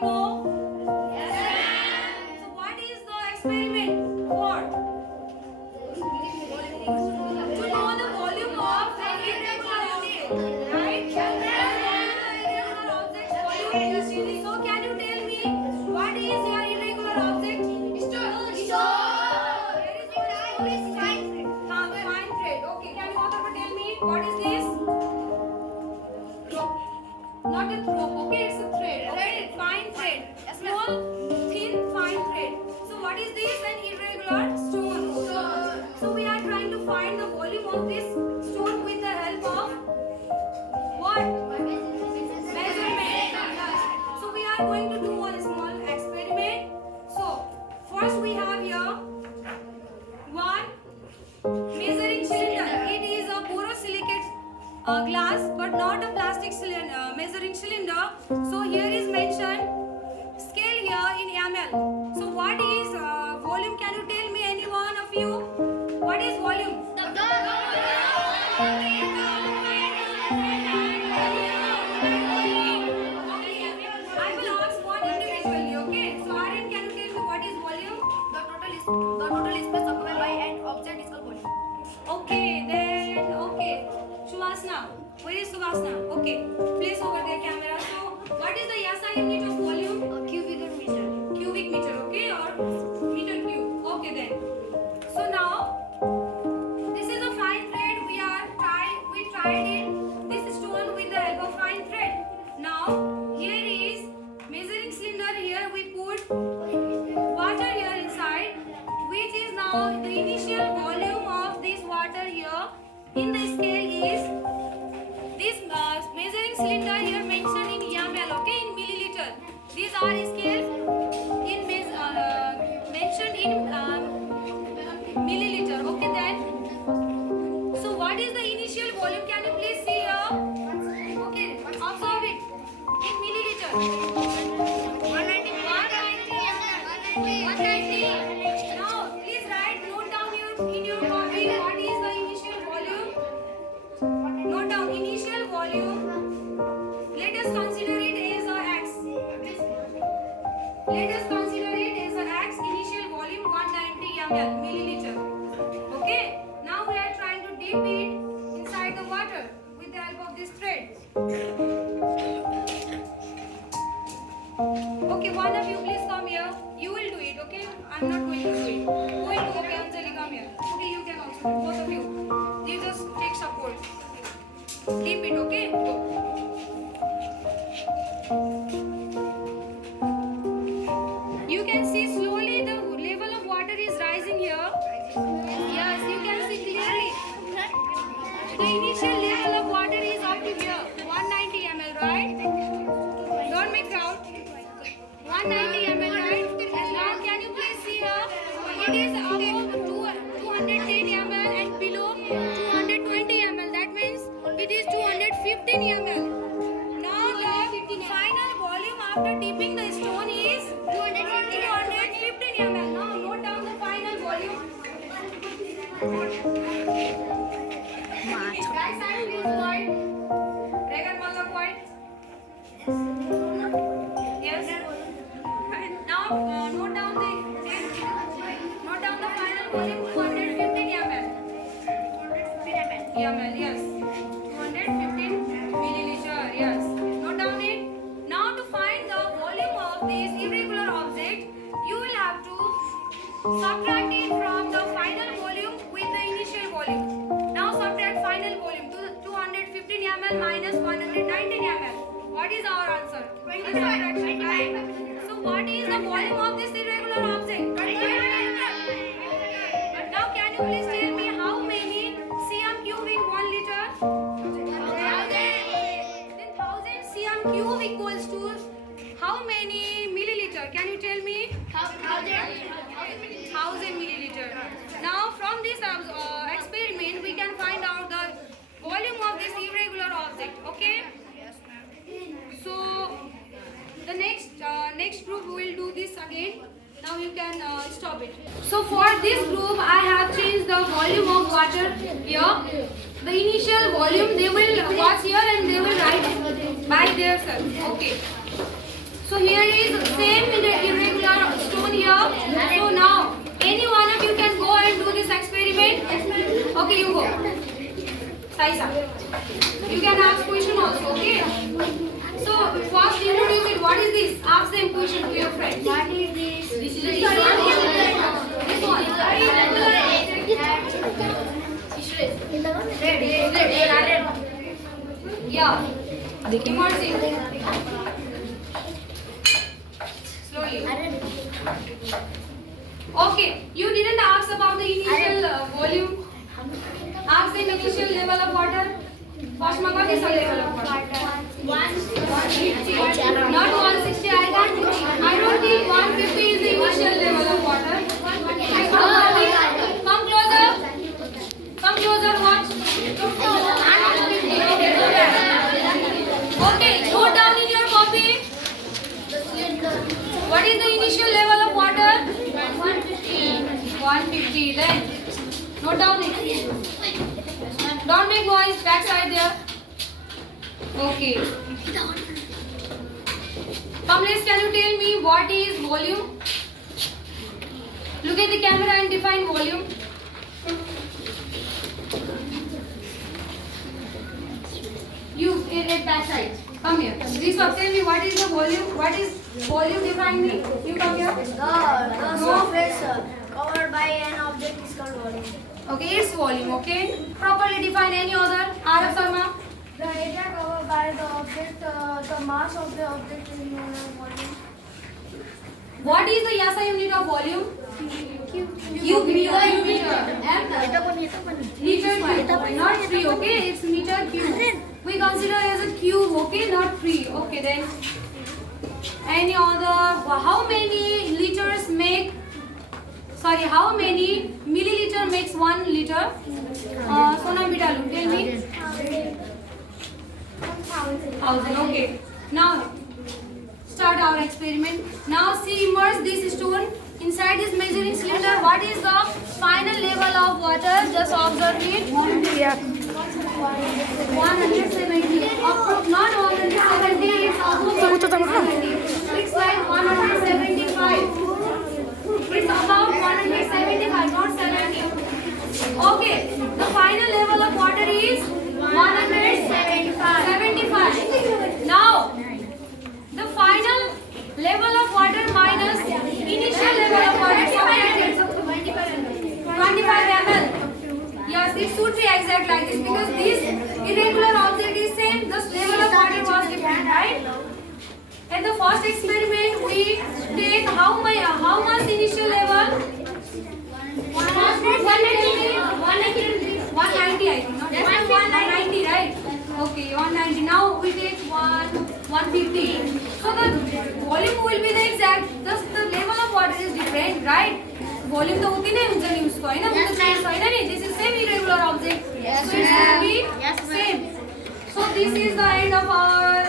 know? Yes, ma'am. So what is the experiment for? To know the volume of an irregular object, right? Irregular object volume. So can you tell me what is your irregular object? Stone. Where is fine thread? Fine thread. Okay. Can you author tell me what is this? Not a rope. Okay, it's a thread. Okay, fine thread. Small, thin, fine thread. So what is this? An irregular stone. So we are trying to find the volume of this stone with the help of what? Measurement. So we are going to do one small experiment. So first we have here one measuring cylinder. It is a borosilicate glass, but not a plastic cylinder, measuring cylinder. So here is mentioned scale here in ml. So what is volume? Can you tell me, any one of you? What is volume? I will ask one individually, okay? So Aryan, can you tell me what is volume? The total space occupied by an object is called volume. Okay, then okay. Shuvasna, where is Shuvasna? Okay, place over there camera. So what is the SI unit of volume? Cubic meter. Cubic meter, okay, or meter cube. Okay then. So now this is a fine thread. We tried it. This stone with the help of fine thread. Now here is measuring cylinder. Here we put water here inside, which is now the initial volume of this water here in the scale is this measuring cylinder here mentioned in ml, okay, in milliliter. These are scales in mentioned in milliliter, okay then. So what is the initial volume? Can you please see here? Okay, observe it in milliliter. 190. Now please write, note down in your copy what is the initial volume. Note down initial volume. Let us consider it as a x. Let us consider it as an x. Initial volume 190 ml milliliter. Okay. Now we are trying to dip it inside the water with the help of this thread. Okay, one of you please come here. You will do it, okay? I'm not going to do it. Going to, okay, Anjali, come here. Okay, you can also do it. Both of you. You just take support. Dip it, okay? Go. You can see slowly the level of water is rising here. Yes, you can see clearly. The initial level of water is up to here. 190 ml, right? Don't make crowd. 190 ml, right? Now can you please see here? It is above 210 ml and below 220 ml. That means it is 215 ml. Now the final volume after dipping the stone is 215 ml. Now note down the final volume. Right side please quiet. Regan Malla quiet. Yes. Now note down the final volume 215 ml. ml, yes. 215 milliliter, yes. Note down it. Now to find the volume of this irregular object, you will have to subtract it from the final volume with the initial volume. Now subtract final volume to 215 ml minus 190 ml. What is our answer? 25. So what is the volume of this irregular object? 25. Now can you please tell me how many cm cube in 1 liter? 1000. Then 1000 cm cube equals to how many milliliter? Can you tell me? 1000 milliliter. Now from this experiment we can find out the volume of this irregular object. Okay. So the next group we will do this again. Now you can stop it. So for this group I have changed the volume of water here. The initial volume they will watch here and they will write by themselves. Okay. So here is up. So now, any one of you can go and do this experiment. Okay, you go. Saisa. You can ask question also, okay? So first introduce it. What is this? Ask them question to your friends. What is this? This is a this one. Yeah. Immersive. Slowly. Okay. You didn't ask about the initial volume. Ask the initial level of water. First, what is the level of water? 150. Not 160. I don't think 150 is the initial level of water. Come closer. Come closer. Watch. Okay. Note down in your copy. What is the initial level of water? 150. 150. Then note down it. Don't make noise. Backside there. Okay. Kamlesh, can you tell me what is volume? Look at the camera and define volume. You at backside. Come here. Rishabh, tell me what is the volume? What is volume? Define me. You come here. The surface covered by an object is called volume. Okay, it's volume. Okay. Properly define any other. Arab Sharma. The area covered by the object, the mass of the object is known as volume. What is the SI unit of volume? Cube meter. Meter cube. Not free. Okay, it's meter cube. We consider as a cube. Okay, not free. Okay, then. Any other? How many liters make? Sorry, how many milliliter makes 1 liter? Sonam Bitalu, tell me. 1000. Okay. Now start our experiment. Now see, immerse this stone inside this measuring cylinder. What is the final level of water? Just observe it. 170. Not 170. It's almost 170. It's like 175. It's about 175, not 70. Okay, the final level of water is 175. Now, the final level of water minus initial level of water separated. 25 ml. Yes, it should be exact like this because this irregular object is same. The level of water was different, right? In the first experiment, we take how much initial level? 190, I think. Not 190, right? Okay, 190. Now we take 150. So the volume will be the exact. Thus the level of water is different, right? Volume तो होती नहीं उनसे नहीं उसको है ना उनसे change है ना नहीं. This is same irregular object. So it will be same. So this is the end of our